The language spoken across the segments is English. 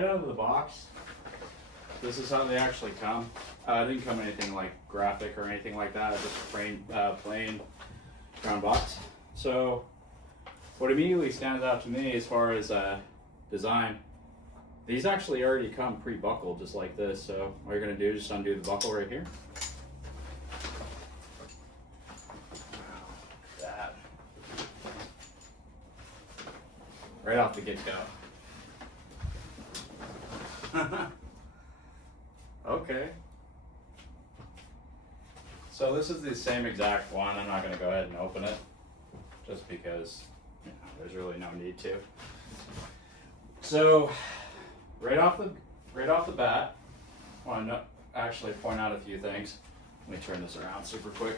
Right out of the box, this is how they actually come. It didn't come anything like graphic or anything like that, just plain brown box. So what immediately stands out to me as far as design, these actually already come pre-buckled just like this. So what you're going to do is just undo the buckle right here. That. Right off the get-go. Okay. So this is the same exact one. I'm not going to go ahead and open it just because there's really no need to. So right off the bat, I want to actually point out a few things. Let me turn this around super quick.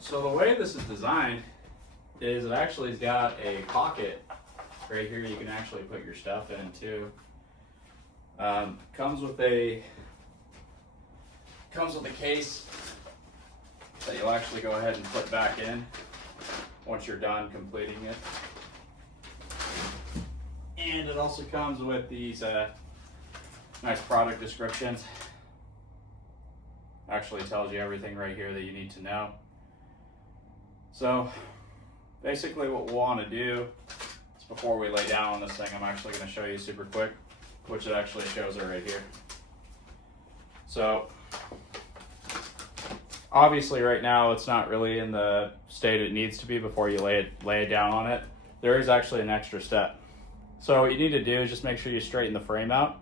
So the way this is designed is it actually has got a pocket right here you can actually put your stuff in too. Comes with a case that you'll actually go ahead and put back in once you're done completing it. And it also comes with these nice product descriptions. Actually tells you everything right here that you need to know. So basically what we'll want to do is, before we lay down on this thing, I'm actually going to show you super quick, which it actually shows it right here. So obviously right now it's not really in the state it needs to be before you lay it down on it. There is actually an extra step. So what you need to do is just make sure you straighten the frame out,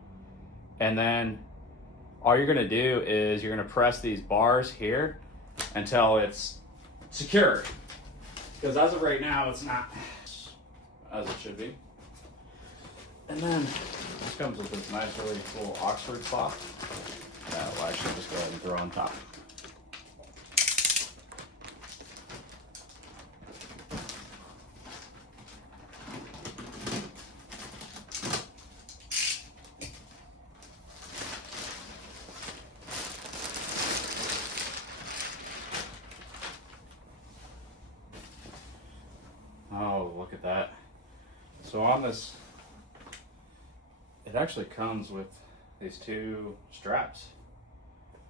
and then all you're going to do is you're going to press these bars here until it's secure. Because as of right now, it's not as it should be. And then this comes with this nice, really cool Oxford cloth that we'll actually just go ahead and throw on top. Oh, look at that. So on this, it actually comes with these two straps.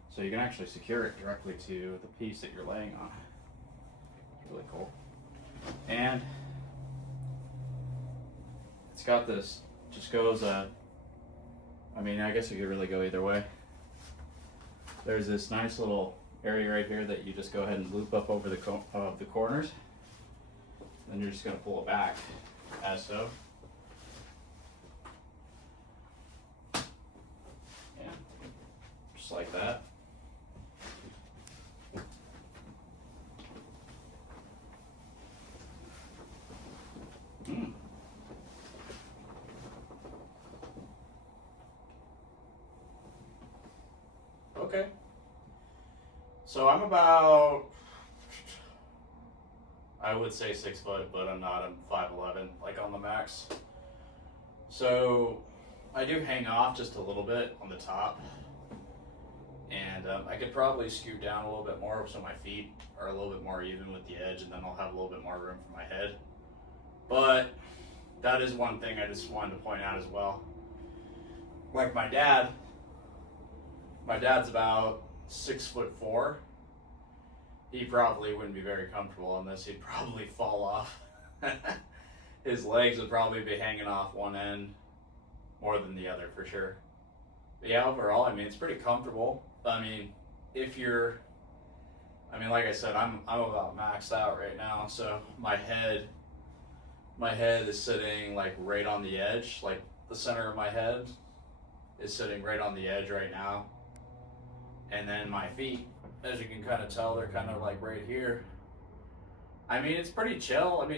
So you can actually secure it directly to the piece that you're laying on. It's really cool. And it's got this, just goes, I mean, I guess you could really go either way. There's this nice little area right here that you just go ahead and loop up over the corners. Then you're just going to pull it back, as so. Yeah, just like that. Okay. So I'm about, I would say 6 foot, but I'm not. I'm 5'11", like on the max. So I do hang off just a little bit on the top, and I could probably scoot down a little bit more so my feet are a little bit more even with the edge, and then I'll have a little bit more room for my head. But that is one thing I just wanted to point out as well. Like my dad's about 6'4". He probably wouldn't be very comfortable on this. He'd probably fall off. His legs would probably be hanging off one end more than the other for sure. But yeah, overall, I mean, it's pretty comfortable. I mean, like I said, I'm about maxed out right now. So my head is sitting like right on the edge. Like the center of my head is sitting right on the edge right now. And then my feet, as you can kind of tell, they're kind of like right here. I mean, it's pretty chill. I mean,